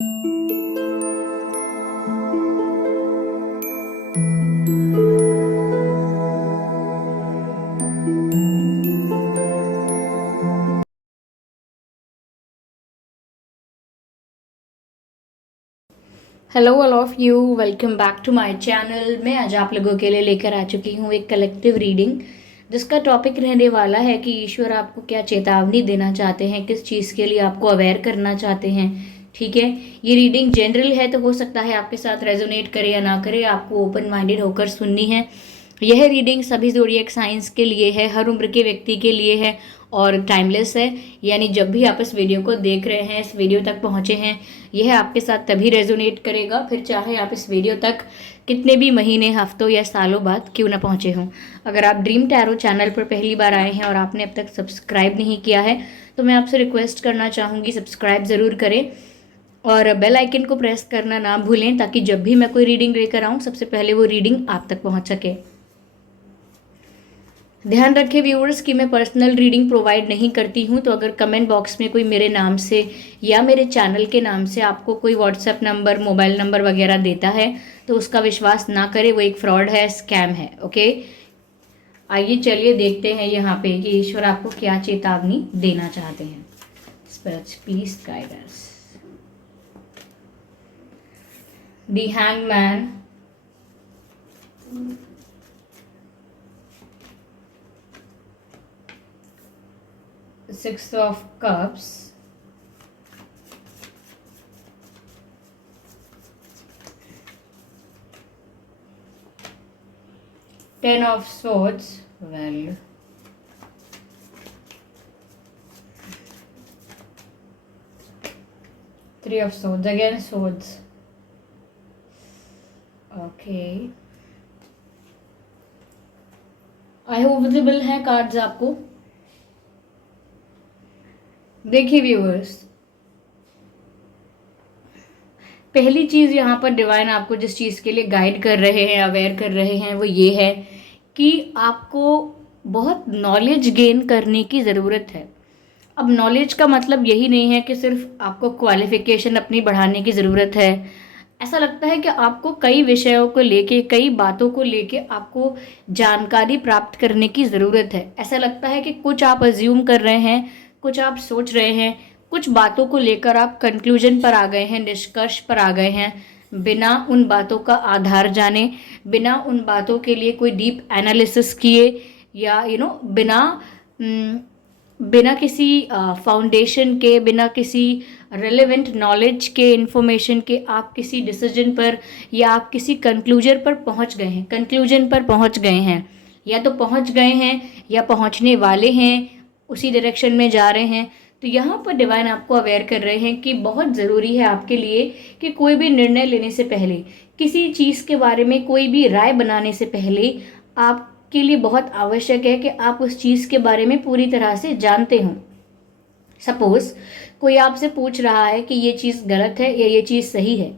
Hello all of you, welcome back to my channel. मैं आज आप लोगों के लिए लेकर आ चुकी हूँ एक कलेक्टिव रीडिंग, जिसका टॉपिक रहने वाला है कि ईश्वर आपको क्या चेतावनी देना चाहते हैं, किस चीज़ के लिए आपको अवेयर करना चाहते हैं। ठीक है, ये रीडिंग जनरल है तो हो सकता है आपके साथ रेजोनेट करे या ना करे, आपको ओपन माइंडेड होकर सुननी है। यह रीडिंग सभी ज़ोडिएक साइंस के लिए है, हर उम्र के व्यक्ति के लिए है और टाइमलेस है। यानी जब भी आप इस वीडियो को देख रहे हैं, इस वीडियो तक पहुंचे हैं, यह आपके साथ तभी रेजोनेट करेगा, फिर चाहे आप इस वीडियो तक कितने भी महीने, हफ्तों या सालों बाद क्यों ना पहुंचे हों। अगर आप ड्रीम टैरो चैनल पर पहली बार आए हैं और आपने अब तक सब्सक्राइब नहीं किया है तो मैं आपसे रिक्वेस्ट करना चाहूँगी, सब्सक्राइब ज़रूर करें और बेल आइकन को प्रेस करना ना भूलें, ताकि जब भी मैं कोई रीडिंग लेकर आऊँ सबसे पहले वो रीडिंग आप तक पहुँच सके। ध्यान रखें व्यूअर्स कि मैं पर्सनल रीडिंग प्रोवाइड नहीं करती हूँ, तो अगर कमेंट बॉक्स में कोई मेरे नाम से या मेरे चैनल के नाम से आपको कोई व्हाट्सएप नंबर, मोबाइल नंबर वगैरह देता है तो उसका विश्वास ना करें, वो एक फ्रॉड है, स्कैम है। ओके, आइए चलिए देखते हैं यहाँ पे कि ईश्वर आपको क्या चेतावनी देना चाहते हैं। Spirits please guide us. The hangman, Six of Cups, Ten of Swords, well, Three of Swords, again Swords. Okay, I hope visible है कार्ड्स आपको। देखिए व्यूअर्स, पहली चीज़ यहाँ पर डिवाइन आपको जिस चीज़ के लिए गाइड कर रहे हैं, अवेयर कर रहे हैं, वो ये है कि आपको बहुत नॉलेज गेन करने की ज़रूरत है। अब नॉलेज का मतलब यही नहीं है कि सिर्फ आपको क्वालिफिकेशन अपनी बढ़ाने की ज़रूरत है। ऐसा लगता है कि आपको कई विषयों को लेके, कई बातों को लेके आपको जानकारी प्राप्त करने की ज़रूरत है। ऐसा लगता है कि कुछ आप अज्यूम कर रहे हैं, कुछ आप सोच रहे हैं, कुछ बातों को लेकर आप कंक्लूजन पर आ गए हैं, निष्कर्ष पर आ गए हैं, बिना उन बातों का आधार जाने, बिना उन बातों के लिए कोई डीप एनालिसिस किए, या बिना किसी फाउंडेशन के, बिना किसी रेलेवेंट नॉलेज के, इंफॉर्मेशन के आप किसी डिसीजन पर या आप किसी कंक्लूजन पर पहुंच गए हैं, या तो पहुंच गए हैं या पहुंचने वाले हैं, उसी डायरेक्शन में जा रहे हैं। तो यहाँ पर डिवाइन आपको अवेयर कर रहे हैं कि बहुत ज़रूरी है आपके लिए कि कोई भी निर्णय लेने से पहले, किसी चीज़ के बारे में कोई भी राय बनाने से पहले, आपके लिए बहुत आवश्यक है कि आप उस चीज़ के बारे में पूरी तरह से जानते हों। सपोज कोई आपसे पूछ रहा है कि ये चीज़ गलत है या ये चीज़ सही है,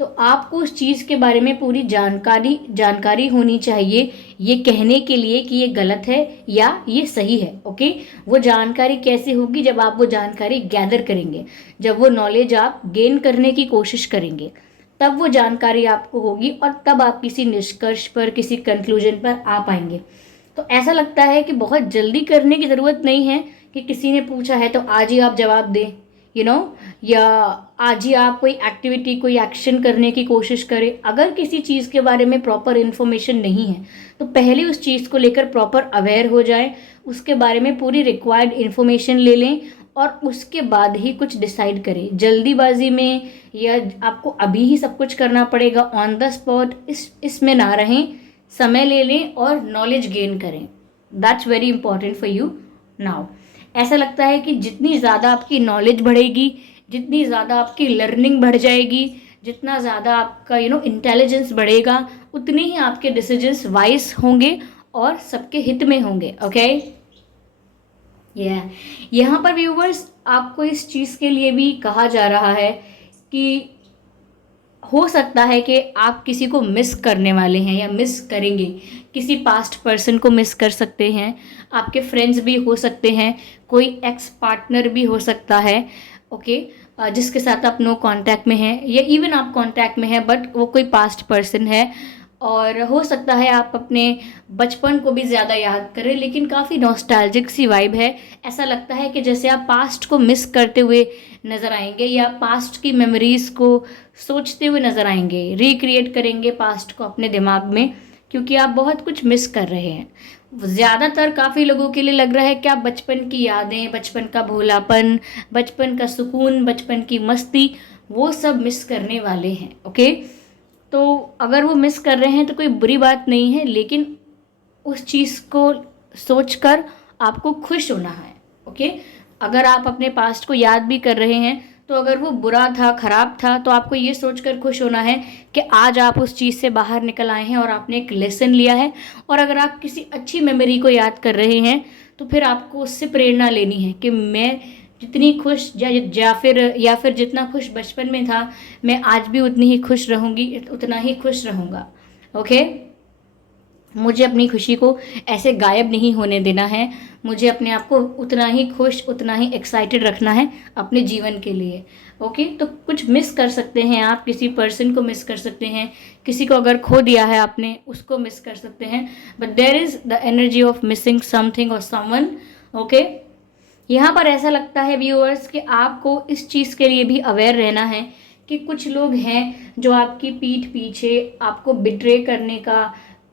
तो आपको उस चीज़ के बारे में पूरी जानकारी होनी चाहिए ये कहने के लिए कि ये गलत है या ये सही है। ओके, वो जानकारी कैसे होगी? जब आप वो जानकारी गैदर करेंगे, जब वो नॉलेज आप गेन करने की कोशिश करेंगे, तब वो जानकारी आपको होगी और तब आप किसी निष्कर्ष पर, किसी कंक्लूजन पर आ पाएंगे। तो ऐसा लगता है कि बहुत जल्दी करने की ज़रूरत नहीं है कि किसी ने पूछा है तो आज ही आप जवाब दें, या आज ही आप कोई एक्टिविटी, कोई एक्शन करने की कोशिश करें। अगर किसी चीज़ के बारे में प्रॉपर इन्फॉर्मेशन नहीं है तो पहले उस चीज़ को लेकर प्रॉपर अवेयर हो जाएं, उसके बारे में पूरी रिक्वायर्ड इन्फॉर्मेशन ले लें और उसके बाद ही कुछ डिसाइड करें। जल्दीबाजी में या आपको अभी ही सब कुछ करना पड़ेगा ऑन द स्पॉट, इसमें ना रहें, समय ले लें और नॉलेज गेन करें। That's very important for you now. ऐसा लगता है कि जितनी ज़्यादा आपकी नॉलेज बढ़ेगी, जितनी ज़्यादा आपकी लर्निंग बढ़ जाएगी, जितना ज़्यादा आपका इंटेलिजेंस बढ़ेगा, उतने ही आपके डिसीजंस वाइज होंगे और सबके हित में होंगे। ओके, यहाँ पर व्यूवर्स आपको इस चीज़ के लिए भी कहा जा रहा है कि हो सकता है कि आप किसी को मिस करने वाले हैं या मिस करेंगे, किसी पास्ट पर्सन को मिस कर सकते हैं, आपके फ्रेंड्स भी हो सकते हैं, कोई एक्स पार्टनर भी हो सकता है। ओके, जिसके साथ आप नो कांटेक्ट में हैं, या इवन आप कांटेक्ट में हैं बट वो कोई पास्ट पर्सन है। और हो सकता है आप अपने बचपन को भी ज़्यादा याद करें, लेकिन काफ़ी नॉस्टैल्जिक सी वाइब है। ऐसा लगता है कि जैसे आप पास्ट को मिस करते हुए नज़र आएंगे, या पास्ट की मेमोरीज़ को सोचते हुए नज़र आएंगे, रिक्रिएट करेंगे पास्ट को अपने दिमाग में, क्योंकि आप बहुत कुछ मिस कर रहे हैं। ज़्यादातर काफ़ी लोगों के लिए लग रहा है कि आप बचपन की यादें, बचपन का भोलापन, बचपन का सुकून, बचपन की मस्ती, वो सब मिस करने वाले हैं। ओके, तो अगर वो मिस कर रहे हैं तो कोई बुरी बात नहीं है, लेकिन उस चीज़ को सोचकर आपको खुश होना है। ओके, अगर आप अपने पास्ट को याद भी कर रहे हैं तो अगर वो बुरा था, खराब था, तो आपको ये सोचकर खुश होना है कि आज आप उस चीज़ से बाहर निकल आए हैं और आपने एक लेसन लिया है। और अगर आप किसी अच्छी मेमोरी को याद कर रहे हैं तो फिर आपको उससे प्रेरणा लेनी है कि मैं जितनी खुश या फिर जितना खुश बचपन में था, मैं आज भी उतनी ही खुश रहूँगी, उतना ही खुश रहूँगा। ओके, मुझे अपनी खुशी को ऐसे गायब नहीं होने देना है। मुझे अपने आप को उतना ही खुश, उतना ही एक्साइटेड रखना है अपने जीवन के लिए। ओके, तो कुछ मिस कर सकते हैं आप, किसी पर्सन को मिस कर सकते हैं, किसी को अगर खो दिया है आपने उसको मिस कर सकते हैं, but there is the energy of missing something और समवन। ओके, यहाँ पर ऐसा लगता है व्यूअर्स कि आपको इस चीज़ के लिए भी अवेयर रहना है कि कुछ लोग हैं जो आपकी पीठ पीछे आपको बिट्रे करने का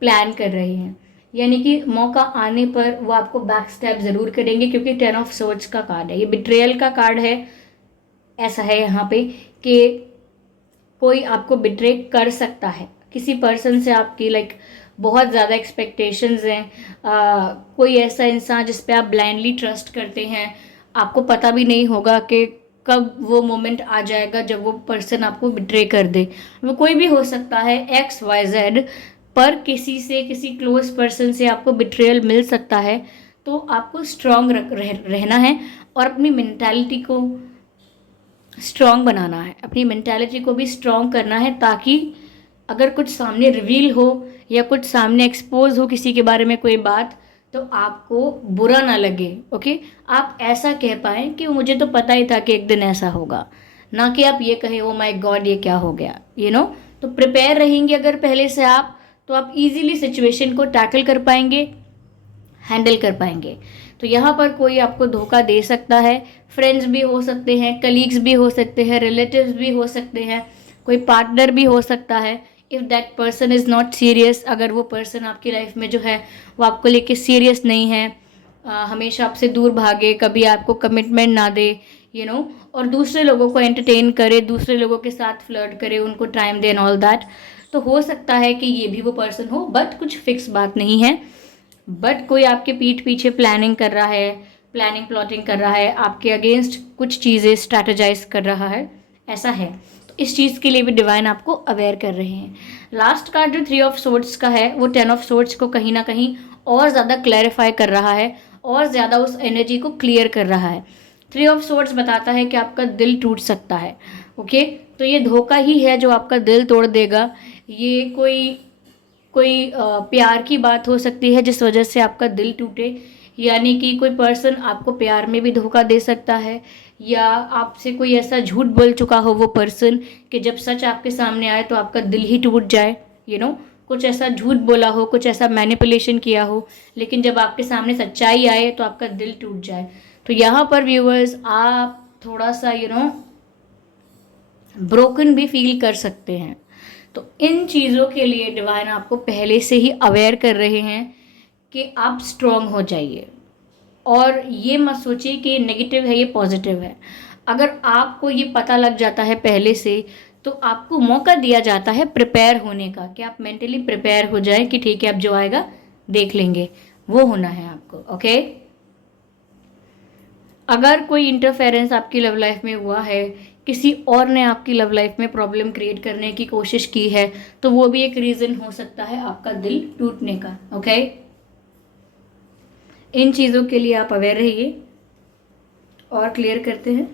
प्लान कर रहे हैं। यानी कि मौका आने पर वो आपको बैक स्टैप ज़रूर करेंगे, क्योंकि 10 ऑफ सोर्ड्स का कार्ड है, ये बिट्रेयल का कार्ड है। ऐसा है यहाँ पे कि कोई आपको बिट्रे कर सकता है, किसी पर्सन से आपकी बहुत ज़्यादा एक्सपेक्टेशंस हैं। कोई ऐसा इंसान जिस पे आप ब्लाइंडली ट्रस्ट करते हैं, आपको पता भी नहीं होगा कि कब वो मोमेंट आ जाएगा जब वो पर्सन आपको बिट्रे कर दे। वो कोई भी हो सकता है, XYZ, पर किसी से, किसी क्लोज पर्सन से आपको बिट्रेयल मिल सकता है। तो आपको स्ट्रांग रहना है और अपनी मेंटालिटी को स्ट्रांग बनाना है, अपनी मेंटालिटी को भी स्ट्रांग करना है, ताकि अगर कुछ सामने रिवील हो या कुछ सामने एक्सपोज हो किसी के बारे में कोई बात, तो आपको बुरा ना लगे। ओके, आप ऐसा कह पाएँ कि मुझे तो पता ही था कि एक दिन ऐसा होगा, ना कि आप ये कहें ओ माय गॉड ये क्या हो गया, तो प्रिपेयर रहेंगे अगर पहले से आप, तो आप इजीली सिचुएशन को टैकल कर पाएंगे, हैंडल कर पाएंगे। तो यहाँ पर कोई आपको धोखा दे सकता है, फ्रेंड्स भी हो सकते हैं, कलीग्स भी हो सकते हैं, रिलेटिव्स भी हो सकते हैं, कोई पार्टनर भी हो सकता है। If that person is not serious, अगर वो पर्सन आपकी लाइफ में जो है वो आपको लेके सीरियस नहीं है, हमेशा आपसे दूर भागे, कभी आपको कमिटमेंट ना दे, और दूसरे लोगों को एंटरटेन करे, दूसरे लोगों के साथ फ्लर्ट करे, उनको time they and all that, तो हो सकता है कि ये भी वो पर्सन हो, बट कुछ फिक्स बात नहीं है। बट कोई आपके पीठ पीछे प्लानिंग कर रहा है, प्लानिंग प्लॉटिंग कर रहा है, आपके अगेंस्ट कुछ चीज़ें स्ट्रैटेजाइज कर रहा है, ऐसा है। तो इस चीज़ के लिए भी डिवाइन आपको अवेयर कर रहे हैं। लास्ट कार्ड जो 3 ऑफ सोर्ड्स का है, वो 10 ऑफ सोर्ड्स को कहीं ना कहीं और ज़्यादा क्लैरिफाई कर रहा है, और ज़्यादा उस एनर्जी को क्लियर कर रहा है। 3 ऑफ सोर्ड्स बताता है कि आपका दिल टूट सकता है। ओके, तो ये धोखा ही है जो आपका दिल तोड़ देगा। ये कोई कोई प्यार की बात हो सकती है जिस वजह से आपका दिल टूटे, यानी कि कोई पर्सन आपको प्यार में भी धोखा दे सकता है, या आपसे कोई ऐसा झूठ बोल चुका हो वो पर्सन कि जब सच आपके सामने आए तो आपका दिल ही टूट जाए। कुछ ऐसा झूठ बोला हो, कुछ ऐसा मैनिपुलेशन किया हो, लेकिन जब आपके सामने सच्चाई आए तो आपका दिल टूट जाए। तो यहाँ पर व्यूअर्स आप थोड़ा सा ब्रोकन भी फील कर सकते हैं। तो इन चीज़ों के लिए डिवाइन आपको पहले से ही अवेयर कर रहे हैं कि आप स्ट्रॉन्ग हो जाइए, और ये मत सोचिए कि नेगेटिव है, ये पॉजिटिव है। अगर आपको ये पता लग जाता है पहले से, तो आपको मौका दिया जाता है प्रिपेयर होने का, कि आप मेंटली प्रिपेयर हो जाए कि ठीक है अब जो आएगा देख लेंगे, वो होना है आपको। ओके, अगर कोई इंटरफेरेंस आपकी लव लाइफ में हुआ है, किसी और ने आपकी लव लाइफ में प्रॉब्लम क्रिएट करने की कोशिश की है, तो वो भी एक रीज़न हो सकता है आपका दिल टूटने का। ओके, इन चीज़ों के लिए आप अवेयर रहिए और क्लियर करते हैं।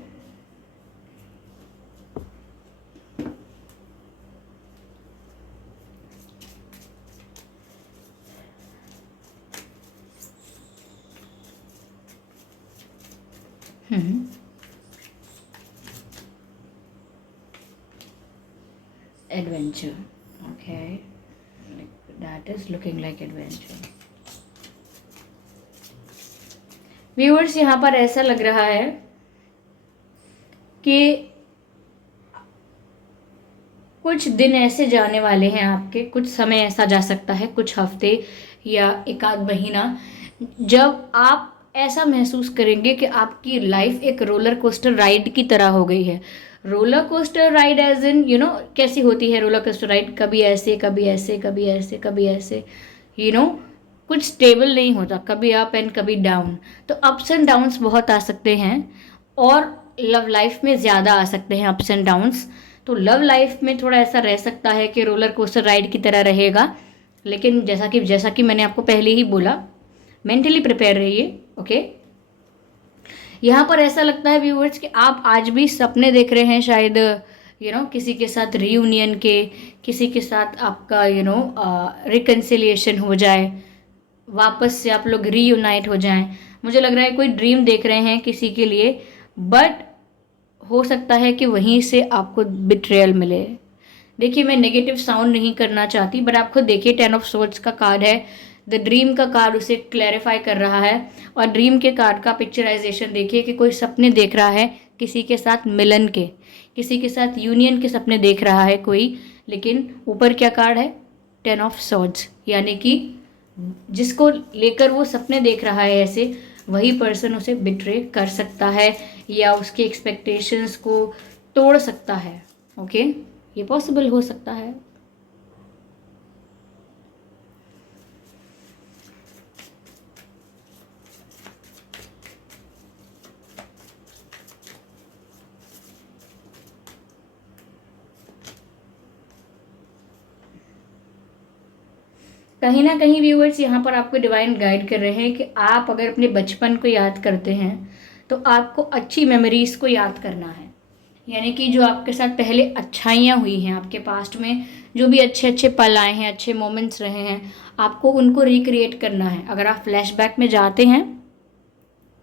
adventure. Okay, that is looking like adventure. Viewers, यहाँ पर ऐसा लग रहा है कि कुछ दिन ऐसे जाने वाले हैं आपके, कुछ समय ऐसा जा सकता है, कुछ हफ्ते या एक आध महीना, जब आप ऐसा महसूस करेंगे कि आपकी लाइफ एक रोलर कोस्टर राइड की तरह हो गई है। Roller coaster ride as in कैसी होती है रोलर कोस्टर राइड? कभी ऐसे, कभी ऐसे, कभी ऐसे, कभी ऐसे, कुछ स्टेबल नहीं होता, कभी अप एंड कभी डाउन। तो अप्स एंड डाउन्स बहुत आ सकते हैं, और लव लाइफ में ज़्यादा आ सकते हैं अप्स एंड डाउन्स। तो लव लाइफ में थोड़ा ऐसा रह सकता है कि रोलर कोस्टर राइड की तरह रहेगा, लेकिन जैसा कि मैंने आपको पहले ही बोला, मेंटली प्रिपेयर रहिए। ओके, यहाँ पर ऐसा लगता है व्यूअर्स कि आप आज भी सपने देख रहे हैं, शायद किसी के साथ रीयूनियन के, किसी के साथ आपका रिकन्सिलिएशन हो जाए, वापस से आप लोग रीयूनाइट हो जाएं। मुझे लग रहा है कोई ड्रीम देख रहे हैं किसी के लिए, बट हो सकता है कि वहीं से आपको बिट्रेयल मिले। देखिए, मैं नेगेटिव साउंड नहीं करना चाहती, बट आप खुद देखिए, 10 ऑफ सोर्ड्स का कार्ड है, द ड्रीम का कार्ड उसे क्लैरिफाई कर रहा है। और ड्रीम के कार्ड का पिक्चराइजेशन देखिए कि कोई सपने देख रहा है किसी के साथ मिलन के, किसी के साथ यूनियन के सपने देख रहा है कोई, लेकिन ऊपर क्या कार्ड है? 10 ऑफ सोर्ड्स, यानी कि जिसको लेकर वो सपने देख रहा है ऐसे, वही पर्सन उसे बिट्रे कर सकता है या उसके एक्सपेक्टेशंस को तोड़ सकता है। ओके, ये पॉसिबल हो सकता है। कहीं ना कहीं व्यूअर्स, यहाँ पर आपको डिवाइन गाइड कर रहे हैं कि आप अगर अपने बचपन को याद करते हैं तो आपको अच्छी मेमोरीज को याद करना है, यानी कि जो आपके साथ पहले अच्छाइयाँ हुई हैं, आपके पास्ट में जो भी अच्छे अच्छे पल आए हैं, अच्छे मोमेंट्स रहे हैं, आपको उनको रिक्रिएट करना है। अगर आप फ्लैशबैक में जाते हैं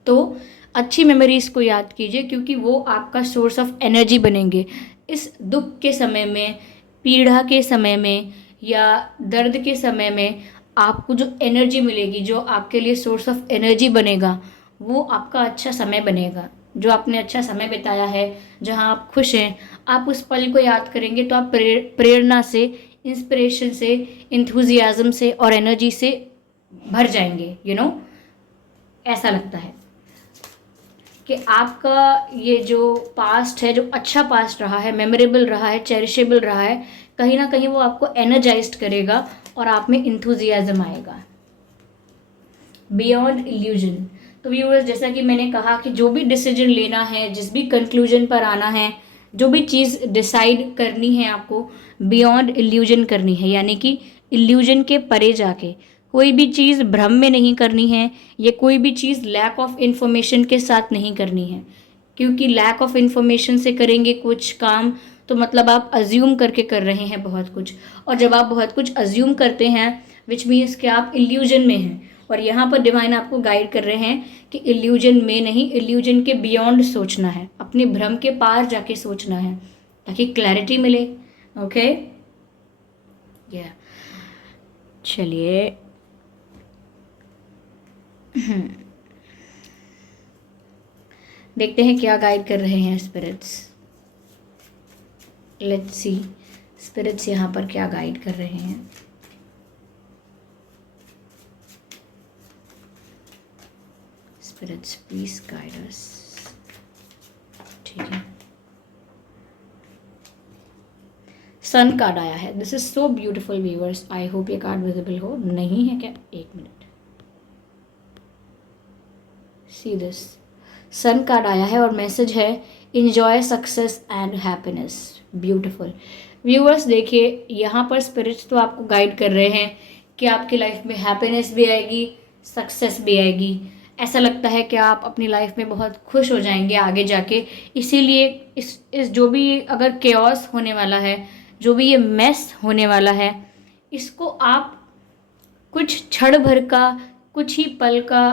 तो अच्छी मेमोरीज़ को याद कीजिए, क्योंकि वो आपका सोर्स ऑफ एनर्जी बनेंगे इस दुख के समय में, पीड़ा के समय में या दर्द के समय में। आपको जो एनर्जी मिलेगी, जो आपके लिए सोर्स ऑफ एनर्जी बनेगा, वो आपका अच्छा समय बनेगा। जो आपने अच्छा समय बिताया है, जहाँ आप खुश हैं, आप उस पल को याद करेंगे तो आप प्रेरणा से, इंस्पिरेशन से, इंथुजियाज्म से और एनर्जी से भर जाएंगे। ऐसा लगता है कि आपका ये जो पास्ट है, जो अच्छा पास्ट रहा है, मेमोरेबल रहा है, चेरिशेबल रहा है, कहीं ना कहीं वो आपको एनर्जाइज्ड करेगा और आप में इंथुजियाज्म आएगा। Beyond illusion. तो व्यूअर्स, जैसा कि मैंने कहा कि जो भी डिसीजन लेना है, जिस भी कंक्लूजन पर आना है, जो भी चीज़ डिसाइड करनी है, आपको बियॉन्ड इल्यूजन करनी है, यानी कि इल्यूजन के परे जाके। कोई भी चीज़ भ्रम में नहीं करनी है, या कोई भी चीज़ लैक ऑफ इन्फॉर्मेशन के साथ नहीं करनी है, क्योंकि लैक ऑफ इन्फॉर्मेशन से करेंगे कुछ काम तो मतलब आप अज्यूम करके कर रहे हैं बहुत कुछ, और जब आप बहुत कुछ अज्यूम करते हैं विच मीन्स कि आप इल्यूजन में हैं। और यहाँ पर डिवाइन आपको गाइड कर रहे हैं कि इल्यूजन में नहीं, इल्यूजन के बियॉन्ड सोचना है, अपने भ्रम के पार जाके सोचना है, ताकि क्लैरिटी मिले। ओके, या चलिए, देखते हैं क्या गाइड कर रहे हैं स्पिरिट्स। लेट्स सी स्पिरिट्स यहाँ पर क्या गाइड कर रहे हैं। Spirits please guide us. ठीक है, सन कार्ड आया है। This is so beautiful viewers, I hope ये कार्ड विजिबल हो। नहीं है क्या? एक minute, see this, sun card आया है और मैसेज है enjoy success and happiness. Beautiful viewers, देखिए यहाँ पर स्पिरिट्स तो आपको गाइड कर रहे हैं कि आपकी लाइफ में हैप्पीनेस भी आएगी, सक्सेस भी आएगी। ऐसा लगता है कि आप अपनी लाइफ में बहुत खुश हो जाएंगे आगे जाके। इसीलिए इस जो भी अगर केओस होने वाला है, जो भी ये मेस होने वाला है, इसको आप कुछ क्षण भर का, कुछ ही पल का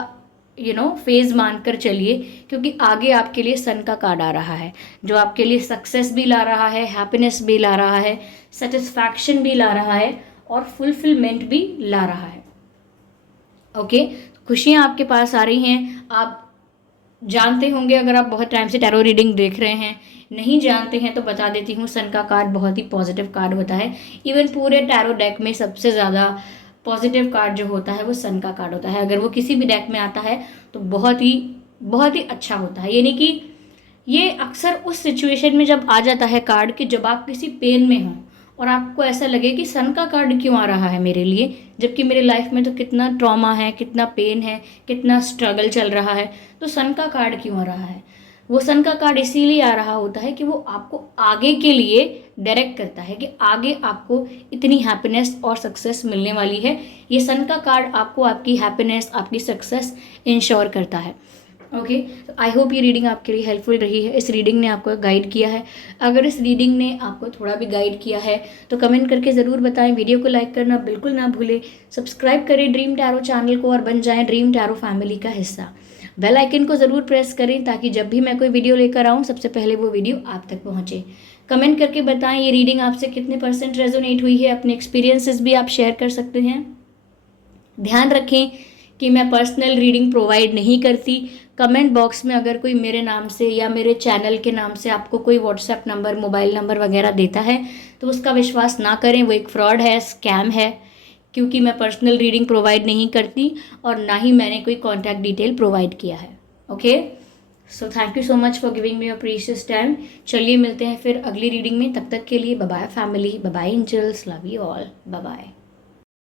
फेज मानकर चलिए, क्योंकि आगे आपके लिए सन का कार्ड आ रहा है जो आपके लिए सक्सेस भी ला रहा है, हैप्पीनेस भी ला रहा है, सेटिस्फैक्शन भी ला रहा है और फुलफिलमेंट भी ला रहा है। ओके, खुशियाँ आपके पास आ रही हैं। आप जानते होंगे, अगर आप बहुत टाइम से टैरो रीडिंग देख रहे हैं, नहीं जानते हैं तो बता देती हूँ, सन का कार्ड बहुत ही पॉजिटिव कार्ड होता है। इवन पूरे टैरो डेक में सबसे ज़्यादा पॉजिटिव कार्ड जो होता है वो सन का कार्ड होता है। अगर वो किसी भी डेक में आता है तो बहुत ही अच्छा होता है। यानी कि ये अक्सर उस सिचुएशन में जब आ जाता है कार्ड कि जब आप किसी पेन में हों और आपको ऐसा लगे कि सन का कार्ड क्यों आ रहा है मेरे लिए, जबकि मेरे लाइफ में तो कितना ट्रॉमा है, कितना पेन है, कितना स्ट्रगल चल रहा है, तो सन का कार्ड क्यों आ रहा है। वो सन का कार्ड इसीलिए आ रहा होता है कि वो आपको आगे के लिए डायरेक्ट करता है कि आगे आपको इतनी हैप्पीनेस और सक्सेस मिलने वाली है। ये सन का कार्ड आपको आपकी हैप्पीनेस, आपकी सक्सेस इंश्योर करता है। ओके, तो आई होप ये रीडिंग आपके लिए हेल्पफुल रही है, इस रीडिंग ने आपको गाइड किया है। अगर इस रीडिंग ने आपको थोड़ा भी गाइड किया है तो कमेंट करके ज़रूर बताएं। वीडियो को लाइक करना बिल्कुल ना भूलें। सब्सक्राइब करें ड्रीम टैरो चैनल को और बन जाएं ड्रीम टैरो फैमिली का हिस्सा। बेल आइकन को ज़रूर प्रेस करें ताकि जब भी मैं कोई वीडियो लेकर आऊँ सबसे पहले वो वीडियो आप तक पहुँचे। कमेंट करके बताएं ये रीडिंग आपसे कितने % रेजोनेट हुई है। अपने एक्सपीरियंसेस भी आप शेयर कर सकते हैं। ध्यान रखें कि मैं पर्सनल रीडिंग प्रोवाइड नहीं करती। कमेंट बॉक्स में अगर कोई मेरे नाम से या मेरे चैनल के नाम से आपको कोई व्हाट्सएप नंबर, मोबाइल नंबर वगैरह देता है तो उसका विश्वास ना करें, वो एक फ्रॉड है, स्कैम है, क्योंकि मैं पर्सनल रीडिंग प्रोवाइड नहीं करती और ना ही मैंने कोई कॉन्टैक्ट डिटेल प्रोवाइड किया है। Okay, so thank you so much for giving me your precious time. चलिए मिलते हैं फिर अगली रीडिंग में, तब तक के लिए bye bye family, bye bye angels, love you all, bye bye.